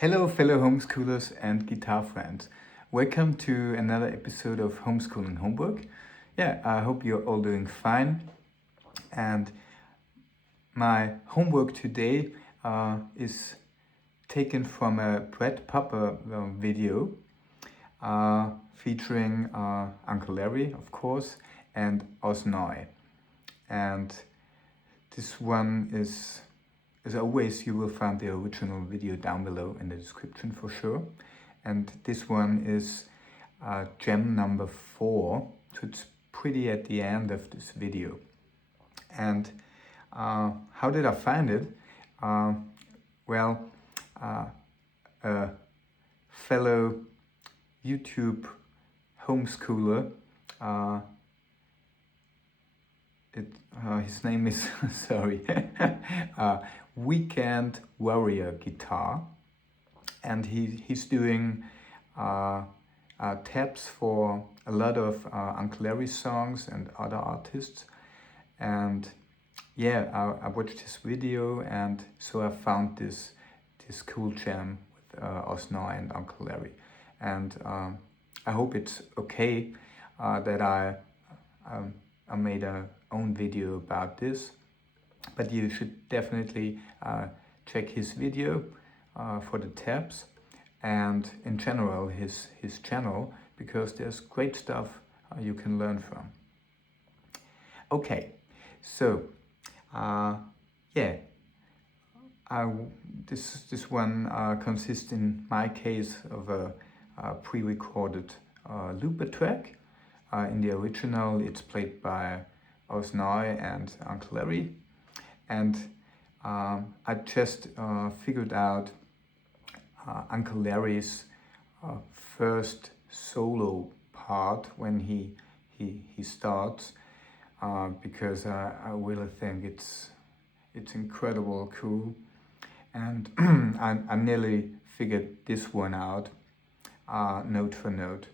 Hello fellow homeschoolers and guitar friends. Welcome to another episode of Homeschooling Homework. I hope you're all doing fine. And my homework today is taken from a Brad Pupper video featuring Uncle Larry, of course, and Osnoy. And this one is, as always, you will find the original video down below in the description for sure. And this one is gem number 4, so it's pretty at the end of this video. And how did I find it? A fellow YouTube homeschooler, his name is, sorry, Weekend Warrior Guitar, and he's doing tabs for a lot of Uncle Larry songs and other artists. And I watched his video, and so I found this cool gem with Osnoy and Uncle Larry. And I hope it's okay that I made a own video about this, but you should definitely check his video for the tabs and in general his channel, because there's great stuff you can learn from. Okay, so this one consists in my case of a pre-recorded looper track. In the original it's played by Osnoy and Uncle Larry, and I just figured out Uncle Larry's first solo part when he starts, because I really think it's incredible cool, and I nearly figured this one out note for note,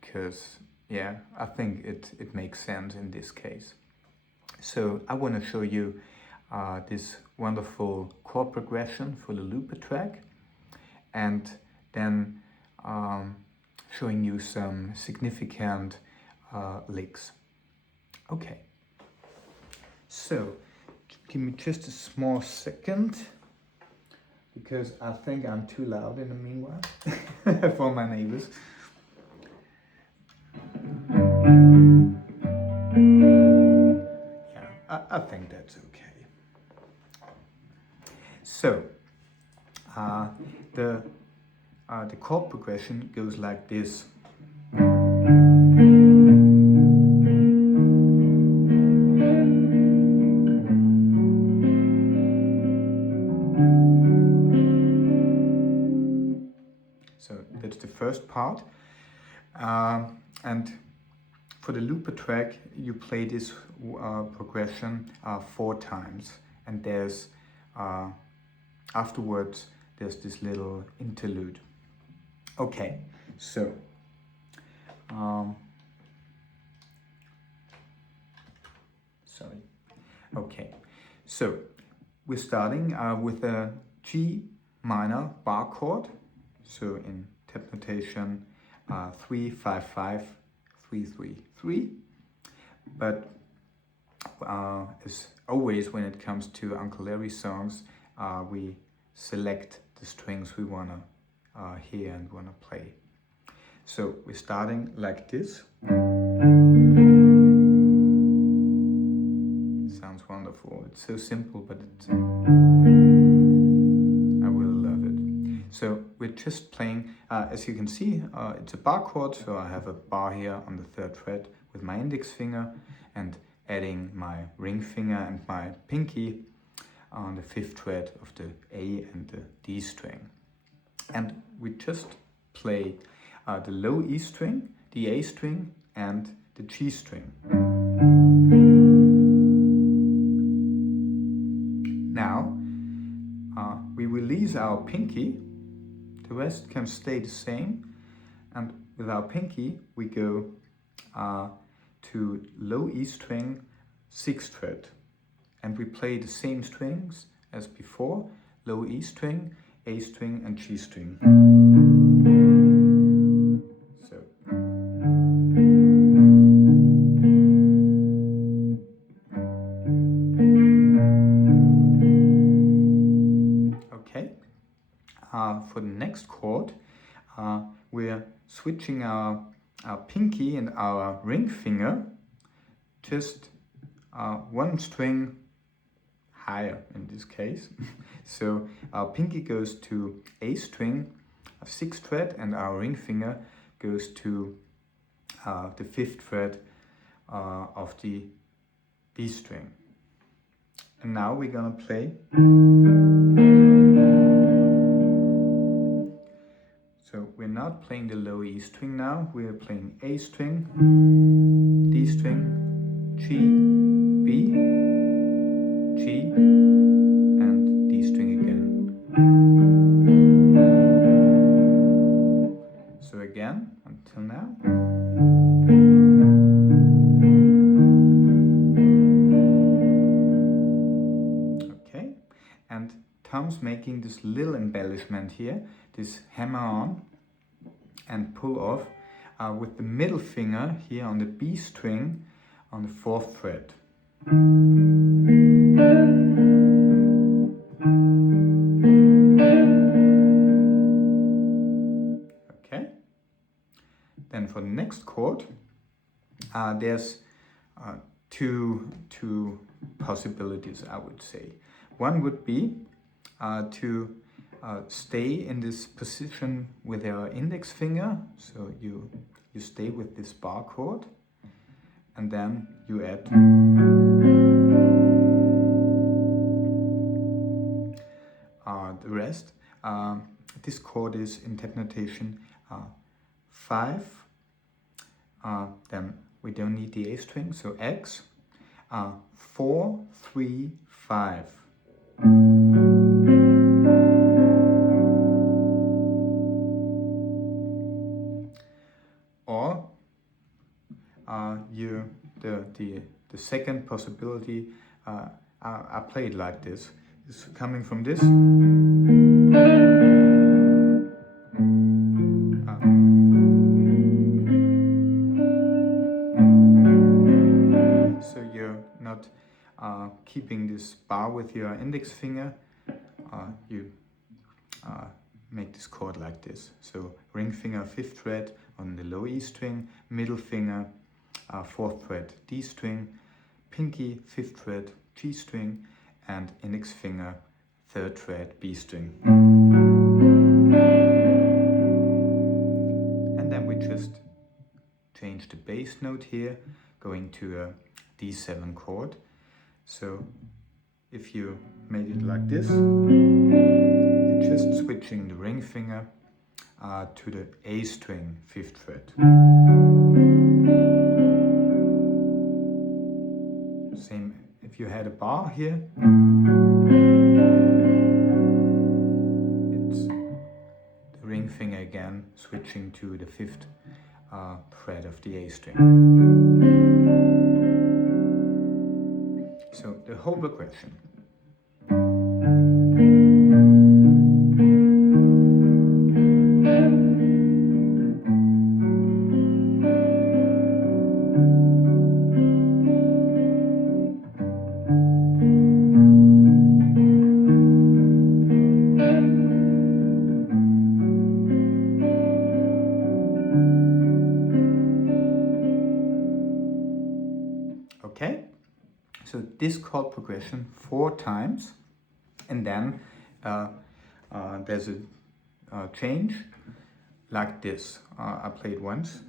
because I think it makes sense in this case. So I want to show you this wonderful chord progression for the looper track, and then showing you some significant licks. Okay, so give me just a small second, because I think I'm too loud in the meanwhile for my neighbors. I think that's okay. So the chord progression goes like this. So that's the first part, and for the looper track, you play this progression 4 times, and there's afterwards there's this little interlude. Okay, so so we're starting with a G minor bar chord. So in tab notation, 3 5 5 3 3 3. But as always, when it comes to Uncle Larry songs, we select the strings we wanna hear and wanna play. So we're starting like this. Sounds wonderful. It's so simple, but I really love it. So we're just playing, as you can see, it's a bar chord, so I have a bar here on the 3rd fret with my index finger, and adding my ring finger and my pinky on the 5th fret of the A and the D string. And we just play the low E string, the A string, and the G string. Now we release our pinky. The rest can stay the same, and with our pinky we go to low E string, 6th fret, and we play the same strings as before: low E string, A string and G string. So. Okay. For the next chord, we're switching our pinky and our ring finger just one string higher in this case. So our pinky goes to A string, a 6th fret, and our ring finger goes to the 5th fret of the B string. And now we're gonna play. So we're not playing the low E string now, we're playing A string, D string, G, B, G, and D string again. So again, until now. Okay, and Tom's making this little embellishment here, this hammer on and pull off with the middle finger here on the B string on the 4th fret. Okay, then for the next chord, there's two possibilities, I would say. One would be to stay in this position with your index finger, so you stay with this bar chord, and then you add the rest. This chord is in tab notation 5, then we don't need the A string, so X, 4, 3, 5. Or the second possibility, I play it like this. It's coming from this. So you're not keeping this bar with your index finger. You make this chord like this. So ring finger 5th fret on the low E string, middle finger 4th fret D string, pinky 5th fret G string, and index finger 3rd fret B string. And then we just change the bass note here, going to a D7 chord. So if you made it like this, you're just switching the ring finger to the A string 5th fret. Same if you had a bar here, it's the ring finger again switching to the 5th fret of the A string. So the whole progression. Okay, so this chord progression 4 times, and then there's a change like this. I played once.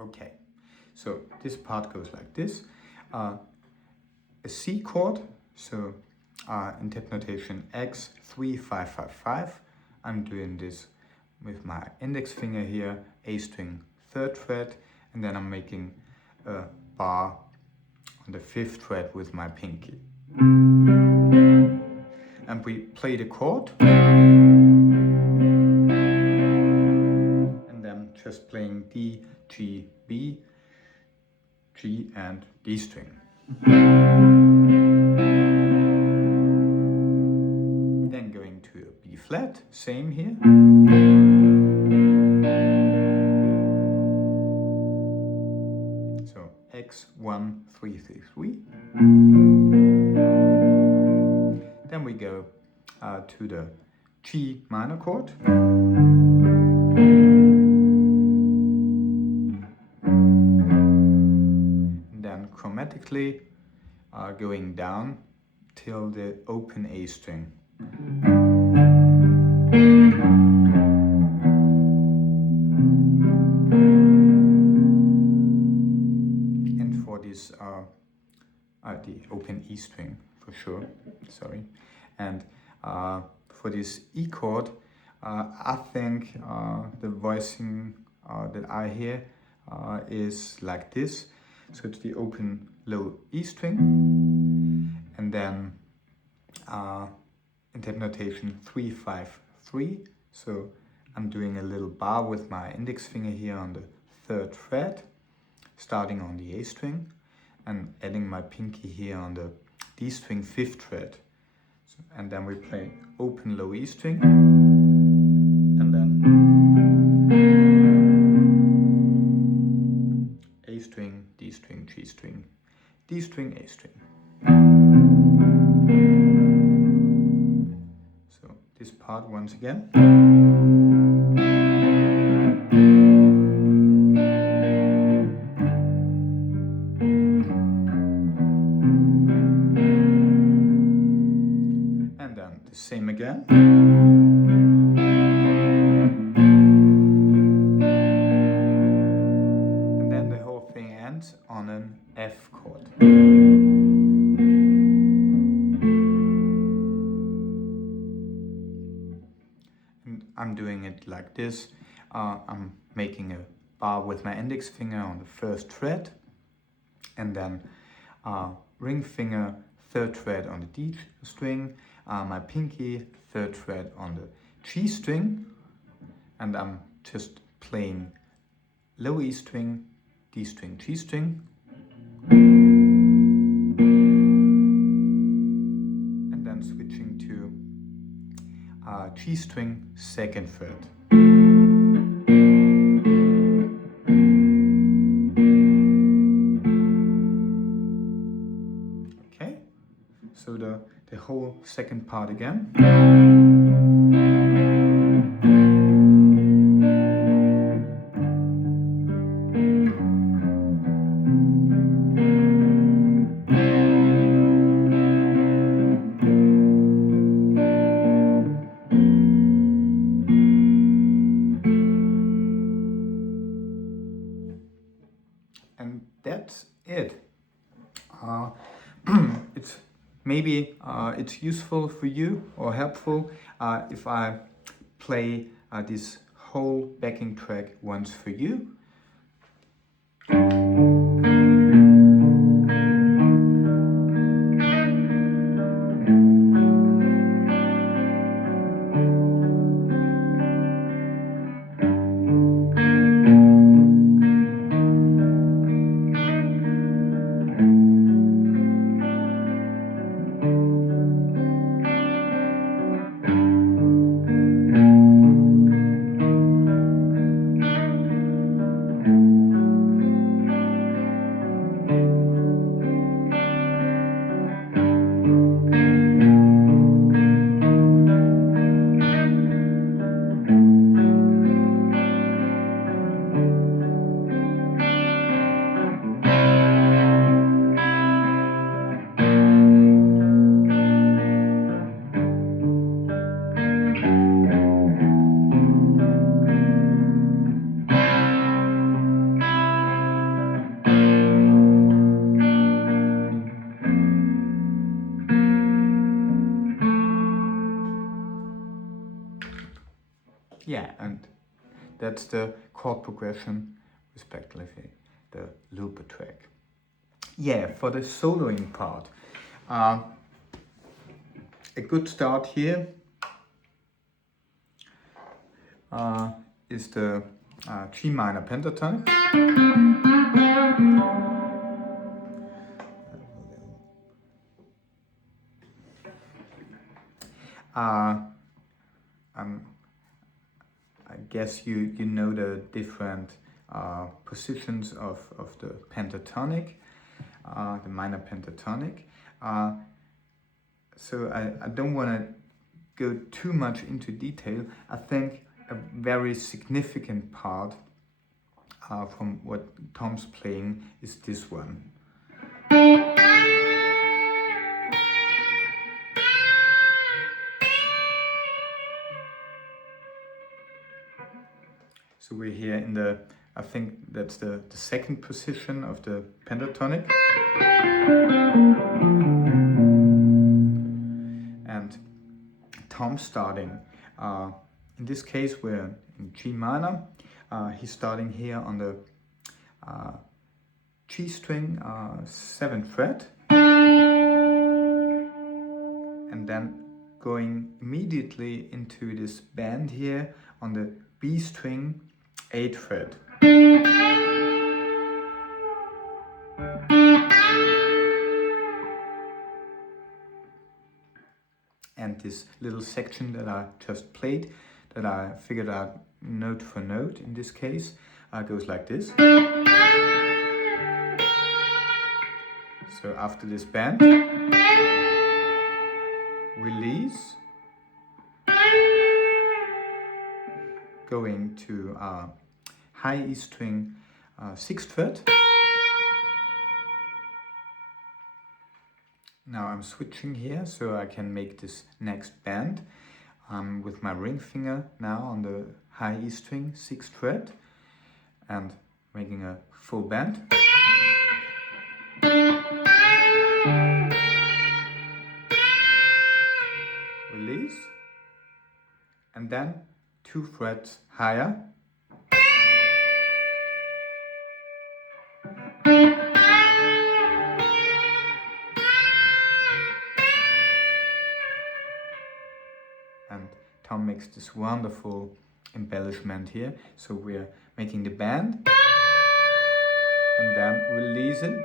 Okay, so this part goes like this. A C chord, so in tab notation X 3 5 5 5. I'm doing this with my index finger here, A string 3rd fret, and then I'm making a bar on the 5th fret with my pinky. And we play the chord. And then just playing D, G, B, G and D string. Then going to a B flat, same here. So X, 1, 3, 3, 3. Then we go to the G minor chord. And then chromatically going down till the open A string. And for this, the open E string for sure, sorry. And for this E chord, I think the voicing that I hear is like this. So it's the open low E string, and then in that notation 3, 5, 3. So I'm doing a little bar with my index finger here on the 3rd fret, starting on the A string, and adding my pinky here on the D string 5th fret. So, and then we play open low E string, and then A string, D string, G string, D string, A string. So this part once again. And then the same again. And then the whole thing ends on an F chord. And I'm doing it like this. I'm making a bar with my index finger on the 1st fret, and then ring finger 3rd fret on the D string, my pinky 3rd fret on the G string, and I'm just playing low E string, D string, G string, and then switching to G string 2nd fret. Okay, so the whole second part again. And that's it. It's maybe it's useful for you or helpful if I play this whole backing track once for you. Yeah, and that's the chord progression respectively. the looper track. Yeah, for the soloing part, a good start here is the G minor pentatonic. I guess you know the different positions of the pentatonic, the minor pentatonic. So I don't want to go too much into detail. I think a very significant part from what Tom's playing is this one. So we're here in the, I think that's the second position of the pentatonic. And Tom's starting, in this case we're in G minor. He's starting here on the G string, 7th fret. And then going immediately into this bend here on the B string, 8th fret. And this little section that I just played, that I figured out note for note in this case, goes like this. So after this bend, release, going to high E string, 6th fret. Now I'm switching here so I can make this next bend with my ring finger now on the high E string, 6th fret, and making a full bend. Release, and then 2 frets higher. And Tom makes this wonderful embellishment here. So we're making the bend and then release it.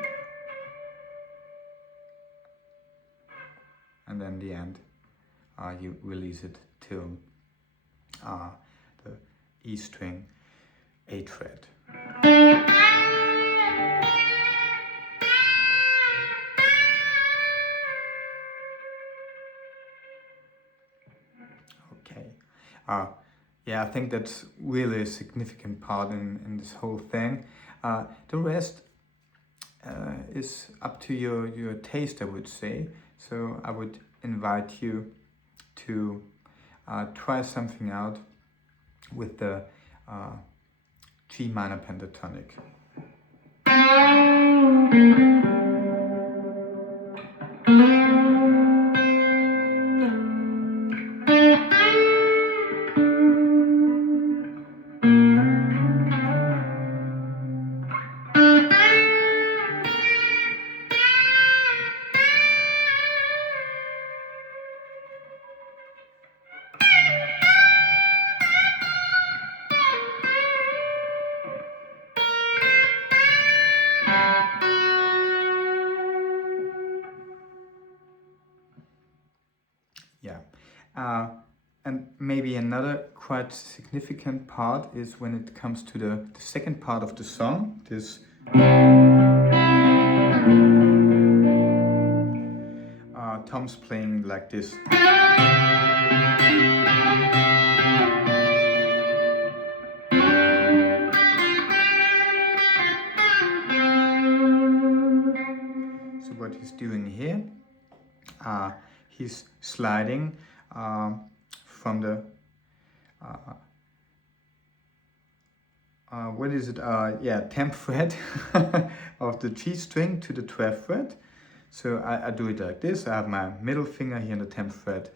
And then the end, you release it till the E string, 8th fret. Okay. Yeah, I think that's really a significant part in this whole thing. The rest is up to your taste, I would say. So I would invite you to try something out with the G minor pentatonic. Yeah, and maybe another quite significant part is when it comes to the second part of the song, this Tom's playing like this. So what he's doing here, he's sliding from the what is it? Yeah, 10th fret of the G string to the 12th fret. So I do it like this. I have my middle finger here on the 10th fret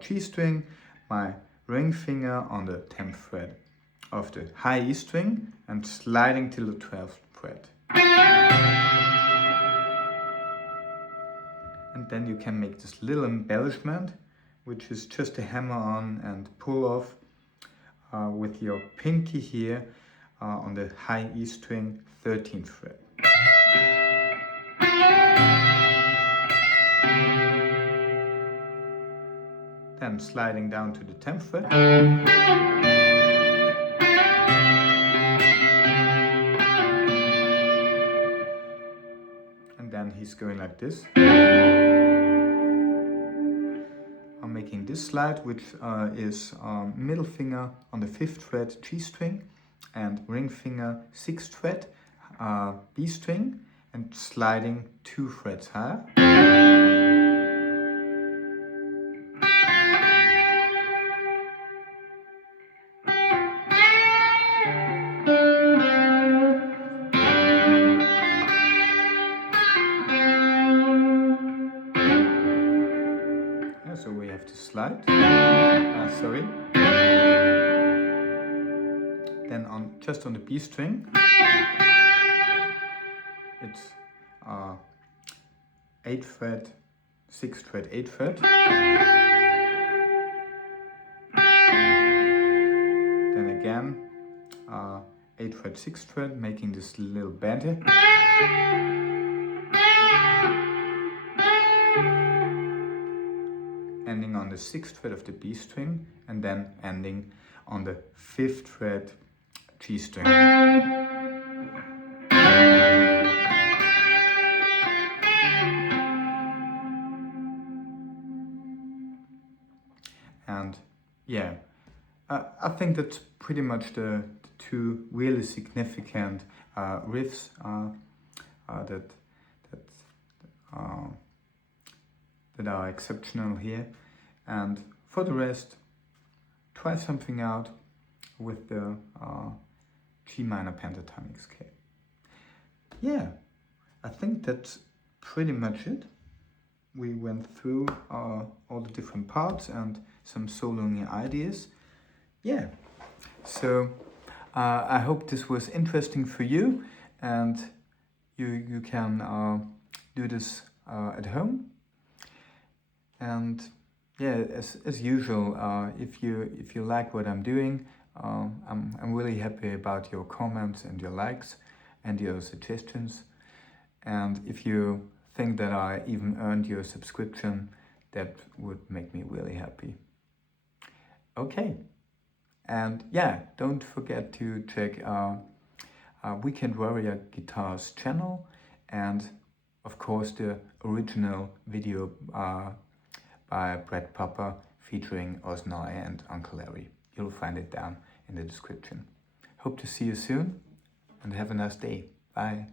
G string, my ring finger on the 10th fret of the high E string, and sliding till the 12th fret. And then you can make this little embellishment, which is just a hammer on and pull off with your pinky here on the high E string 13th fret. Then sliding down to the 10th fret. And then he's going like this. I'm making this slide, which is middle finger on the 5th fret G string and ring finger 6th fret B string, and sliding 2 frets higher. So we have to slide, then just on the B string, it's 8th fret, 6th fret, 8th fret, then again 8th fret, 6th fret, making this little bend here. Ending on the 6th fret of the B string, and then ending on the 5th fret G string. And yeah, I think that's pretty much the two really significant riffs that are exceptional here. And for the rest, try something out with the G minor pentatonic scale. Yeah, I think that's pretty much it. We went through all the different parts and some soloing ideas. Yeah, so I hope this was interesting for you, and you can do this at home. And yeah, as usual, if you like what I'm doing, I'm really happy about your comments and your likes and your suggestions. And if you think that I even earned your subscription, that would make me really happy. Okay, and yeah, don't forget to check Weekend Warrior Guitars channel, and of course the original video by Brad Popper featuring Homeskoolin and Uncle Larry. You'll find it down in the description. Hope to see you soon, and have a nice day. Bye.